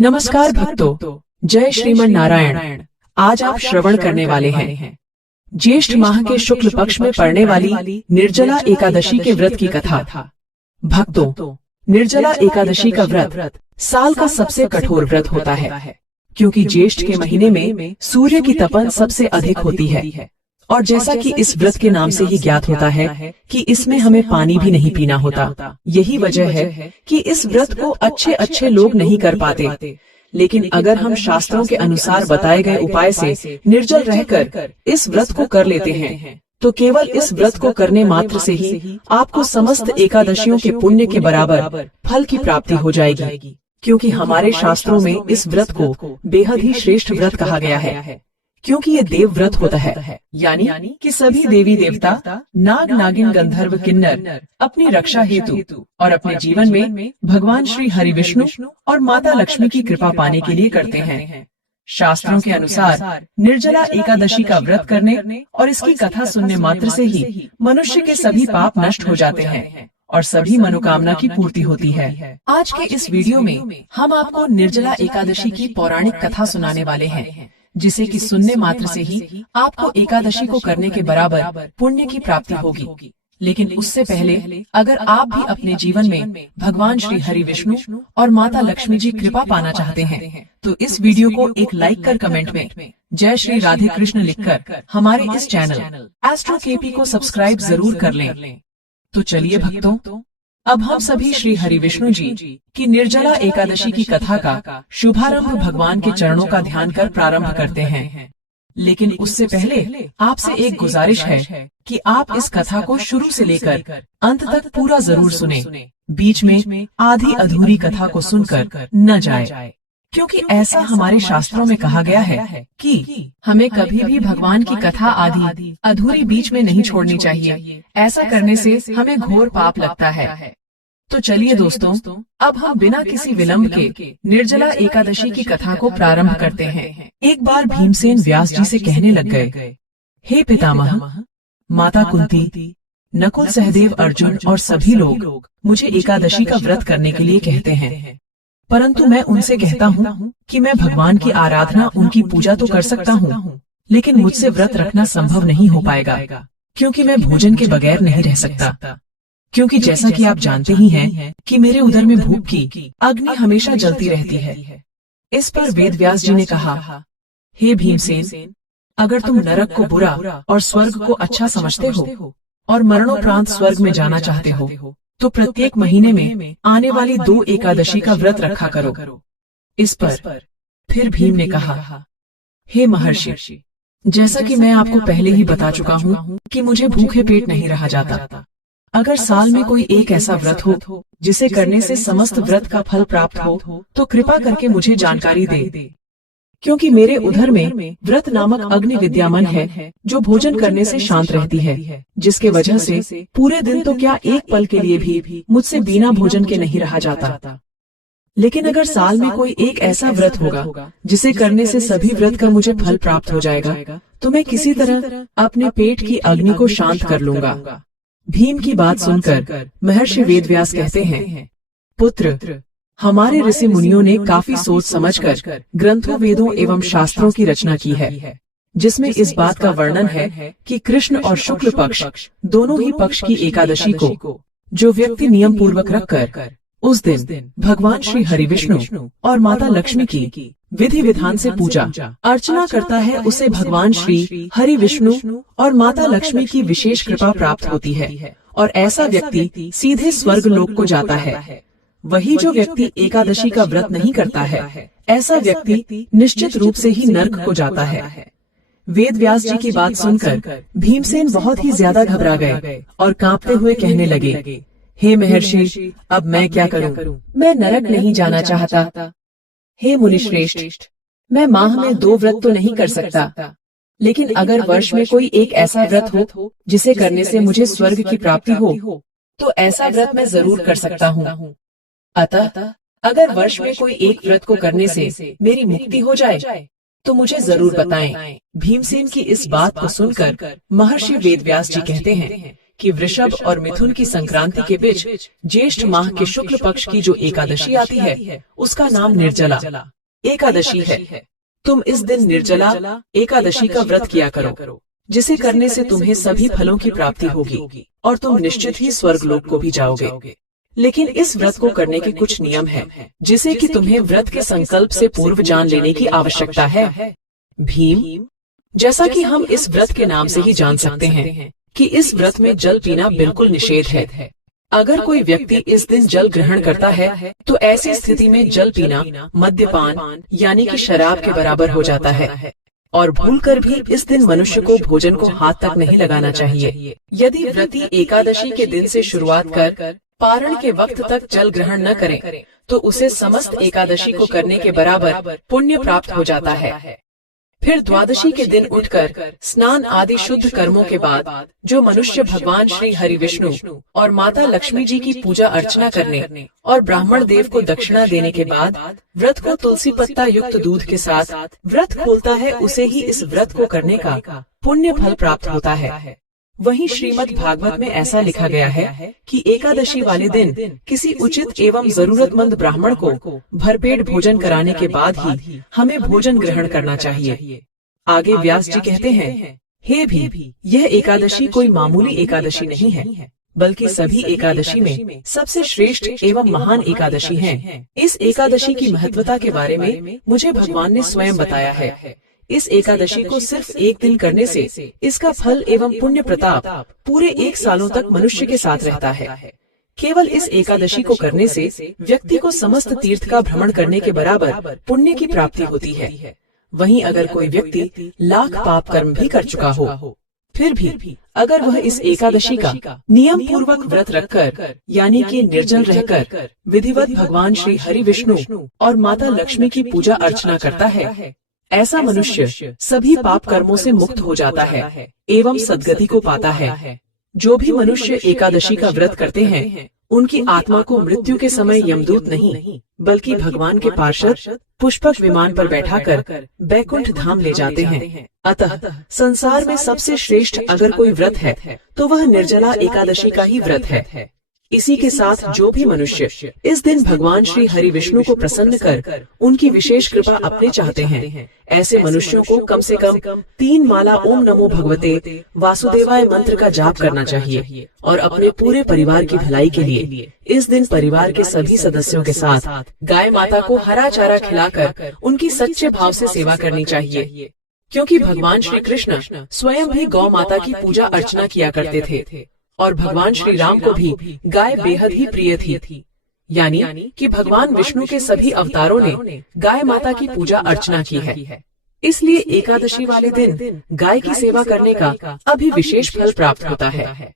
नमस्कार भक्तों, जय श्रीमन नारायण। आज आप श्रवण करने वाले हैं ज्येष्ठ माह के शुक्ल पक्ष में पड़ने वाली निर्जला एकादशी के व्रत की कथा। भक्तों, निर्जला एकादशी का व्रत साल का सबसे कठोर व्रत होता है, क्योंकि ज्येष्ठ के महीने में सूर्य की तपन सबसे अधिक होती है। और जैसा कि इस व्रत के नाम से ही ज्ञात होता है कि इसमें हमें पानी भी नहीं पीना होता। यही वजह है कि इस व्रत को अच्छे अच्छे लोग नहीं कर पाते। लेकिन अगर हम शास्त्रों के अनुसार बताए गए उपाय से निर्जल रहकर इस व्रत को कर लेते हैं, तो केवल इस व्रत को करने मात्र से ही आपको समस्त एकादशियों के पुण्य के बराबर फल की प्राप्ति हो जाएगी। क्योंकि हमारे शास्त्रों में इस व्रत को बेहद ही श्रेष्ठ व्रत कहा गया है, क्योंकि ये देव व्रत होता है, यानी कि सभी देवी देवता, नाग नागिन, गंधर्व, किन्नर अपनी रक्षा हेतु और अपने जीवन में भगवान श्री हरि विष्णु और माता लक्ष्मी की कृपा पाने के लिए करते हैं। शास्त्रों के अनुसार निर्जला एकादशी का व्रत करने और इसकी कथा सुनने मात्र से ही मनुष्य के सभी पाप नष्ट हो जाते हैं और सभी मनोकामना की पूर्ति होती है। आज के इस वीडियो में हम आपको निर्जला एकादशी की पौराणिक कथा सुनाने वाले हैं, जिसे कि सुनने मात्र से ही आपको एकादशी को करने के बराबर पुण्य की प्राप्ति होगी। लेकिन उससे पहले अगर आप भी अपने जीवन में भगवान श्री हरि विष्णु और माता लक्ष्मी जी कृपा पाना चाहते हैं, तो इस वीडियो को एक लाइक कर कमेंट में जय श्री राधे कृष्ण लिखकर हमारे इस चैनल एस्ट्रो केपी को सब्सक्राइब जरूर कर लें। तो चलिए भक्तों, अब हम सभी श्री हरि विष्णु जी की निर्जला एकादशी की कथा का शुभारंभ भगवान के चरणों का ध्यान कर प्रारंभ करते हैं। लेकिन उससे पहले आपसे एक गुजारिश है कि आप इस कथा को शुरू से लेकर अंत तक पूरा जरूर सुने। बीच में आधी अधूरी कथा को सुनकर न जाए, क्योंकि ऐसा हमारे शास्त्रों में कहा गया है कि हमें कभी भी भगवान की कथा आधी अधूरी बीच में नहीं छोड़नी चाहिए। ऐसा करने से हमें घोर पाप लगता है। तो चलिए दोस्तों, अब हम बिना किसी विलंब के निर्जला एकादशी की कथा को प्रारंभ करते हैं। एक बार भीमसेन व्यास जी से कहने लग गए, हे पितामह, माता कुंती, नकुल, सहदेव, अर्जुन और सभी लोग मुझे एकादशी का व्रत करने के लिए कहते हैं, परंतु मैं उनसे कहता हूँ कि मैं भगवान की आराधना, उनकी पूजा तो कर सकता हूँ, लेकिन मुझसे व्रत रखना संभव नहीं हो पाएगा, क्योंकि मैं भोजन के बगैर नहीं रह सकता। क्योंकि जैसा कि आप जानते ही हैं कि मेरे उदर में भूख की अग्नि हमेशा जलती रहती है। इस पर वेद व्यास जी ने कहा, हे भीमसेन, अगर तुम नरक को बुरा और स्वर्ग को अच्छा समझते हो और मरणोपरांत स्वर्ग में जाना चाहते हो, तो प्रत्येक महीने में आने वाली 2 एकादशी का व्रत रखा करो। इस पर फिर भीम ने कहा, हे महर्षि, जैसा कि मैं आपको पहले ही बता चुका हूँ कि मुझे भूखे पेट नहीं रहा जाता। अगर साल में कोई एक ऐसा व्रत हो जिसे करने से समस्त व्रत का फल प्राप्त हो, तो कृपा करके मुझे जानकारी दे, क्योंकि मेरे उधर में व्रत नामक अग्नि विद्यमान है, जो भोजन करने से शांत रहती है, जिसके वजह से पूरे दिन तो क्या एक पल के लिए भी मुझसे बिना भोजन के नहीं रहा जाता। लेकिन अगर साल में कोई एक ऐसा व्रत होगा जिसे करने से सभी व्रत का मुझे फल प्राप्त हो जाएगा, तो मैं किसी तरह अपने पेट की अग्नि को शांत कर लूंगा। भीम की बात सुनकर महर्षि वेदव्यास कहते हैं, पुत्र, हमारे ऋषि मुनियों ने काफी सोच समझकर ग्रंथों, वेदों एवं शास्त्रों की रचना की है, जिसमें इस बात का वर्णन है कि कृष्ण और शुक्ल पक्ष दोनों ही पक्ष की एकादशी को जो व्यक्ति नियम पूर्वक रखकर उस दिन भगवान श्री हरि विष्णु और माता लक्ष्मी की विधि विधान से पूजा अर्चना करता है, उसे भगवान श्री हरि विष्णु और माता लक्ष्मी की विशेष कृपा प्राप्त होती है और ऐसा व्यक्ति सीधे स्वर्ग लोक को जाता है। वही जो व्यक्ति एकादशी का व्रत नहीं करता है, ऐसा व्यक्ति निश्चित रूप से ही नर्क को जाता है। वेद व्यास जी की बात सुनकर भीमसेन बहुत ही ज्यादा घबरा गए और कांपते हुए कहने लगे, हे महर्षि, अब मैं क्या करूं? मैं नरक नहीं जाना चाहता। हे मुनिश्रेष्ठ, मैं माह में 2 व्रत तो नहीं कर सकता, लेकिन अगर वर्ष में कोई एक ऐसा व्रत हो जिसे करने से मुझे स्वर्ग की प्राप्ति हो, तो ऐसा व्रत मैं जरूर कर सकता हूँ। अतः अगर वर्ष में कोई एक व्रत को करने से मेरी मुक्ति हो जाए, तो मुझे जरूर बताएं। भीमसेन की इस बात को सुनकर महर्षि वेदव्यास जी कहते हैं कि वृषभ और मिथुन की संक्रांति के बीच ज्येष्ठ माह के शुक्ल पक्ष की जो एकादशी आती है उसका नाम निर्जला एकादशी है। तुम इस दिन निर्जला एकादशी का व्रत किया करो, जिसे करने से तुम्हें सभी फलों की प्राप्ति होगी और तुम निश्चित ही स्वर्गलोक को भी जाओगे। लेकिन इस व्रत को करने के कुछ नियम हैं, जिसे कि तुम्हें व्रत के संकल्प से पूर्व जान लेने की आवश्यकता है। भीम, जैसा कि हम इस व्रत के नाम से ही जान सकते हैं कि इस व्रत में जल पीना बिल्कुल निषेध है। अगर कोई व्यक्ति इस दिन जल ग्रहण करता है तो ऐसी स्थिति में जल पीना मद्यपान यानी कि शराब के बराबर हो जाता है और भूलकर भी इस दिन मनुष्य को भोजन को हाथ तक नहीं लगाना चाहिए। यदि व्रती एकादशी के दिन से शुरुआत कर पारण के वक्त तक जल ग्रहण न करे तो उसे समस्त एकादशी को करने के बराबर पुण्य प्राप्त हो जाता है। फिर द्वादशी के दिन उठकर स्नान आदि शुद्ध कर्मों के बाद जो मनुष्य भगवान श्री हरि विष्णु और माता लक्ष्मी जी की पूजा अर्चना करने और ब्राह्मण देव को दक्षिणा देने के बाद व्रत को तुलसी पत्ता युक्त दूध के साथ व्रत खोलता है, उसे ही इस व्रत को करने का पुण्य फल प्राप्त होता है। वहीं श्रीमद् भागवत में ऐसा लिखा गया है कि एकादशी वाले दिन किसी उचित एवं जरूरतमंद ब्राह्मण को भरपेट भोजन कराने के बाद ही हमें भोजन ग्रहण करना चाहिए। आगे व्यास जी कहते हैं, हे भीम, यह एकादशी कोई मामूली एकादशी नहीं है, बल्कि सभी एकादशी में सबसे श्रेष्ठ एवं महान एकादशी है। इस एकादशी की महत्वता के बारे में मुझे भगवान ने स्वयं बताया है। इस एकादशी को सिर्फ एक दिन करने से इसका फल एवं पुण्य प्रताप पूरे 1 सालों तक मनुष्य के साथ रहता है। केवल इस एकादशी को करने से व्यक्ति को समस्त तीर्थ का भ्रमण करने के बराबर पुण्य की प्राप्ति होती है। वहीं अगर कोई व्यक्ति लाख पाप कर्म भी कर चुका हो, फिर भी अगर वह इस एकादशी का नियम पूर्वक व्रत रखकर यानी कि निर्जल रहकर विधिवत भगवान श्री हरि विष्णु और माता लक्ष्मी की पूजा अर्चना करता है, ऐसा मनुष्य सभी पाप कर्मों से मुक्त हो जाता है एवं सद्गति को पाता है। जो भी मनुष्य एकादशी का व्रत करते हैं, उनकी आत्मा को मृत्यु के समय यमदूत नहीं बल्कि भगवान के पार्षद पुष्पक विमान पर बैठाकर बैकुंठ धाम ले जाते हैं। अतः संसार में सबसे श्रेष्ठ अगर कोई व्रत है तो वह निर्जला एकादशी का ही व्रत है। इसी के साथ जो भी मनुष्य इस दिन भगवान श्री हरि विष्णु को प्रसन्न कर उनकी विशेष कृपा अपने चाहते हैं, ऐसे मनुष्यों को कम से कम 3 माला ओम नमो भगवते वासुदेवाय मंत्र का जाप करना चाहिए और अपने पूरे परिवार की भलाई के लिए इस दिन परिवार के सभी सदस्यों के साथ गाय माता को हरा चारा खिलाकर उनकी सच्चे भाव से सेवा करनी चाहिए, क्योंकि भगवान श्री कृष्ण स्वयं भी गौ माता की पूजा अर्चना किया करते थे और भगवान श्री राम को भी गाय बेहद ही प्रिय थी। यानी कि भगवान विष्णु के सभी अवतारों ने गाय माता की पूजा अर्चना की है। इसलिए एकादशी वाले दिन गाय की सेवा करने का अभी विशेष फल प्राप्त होता है।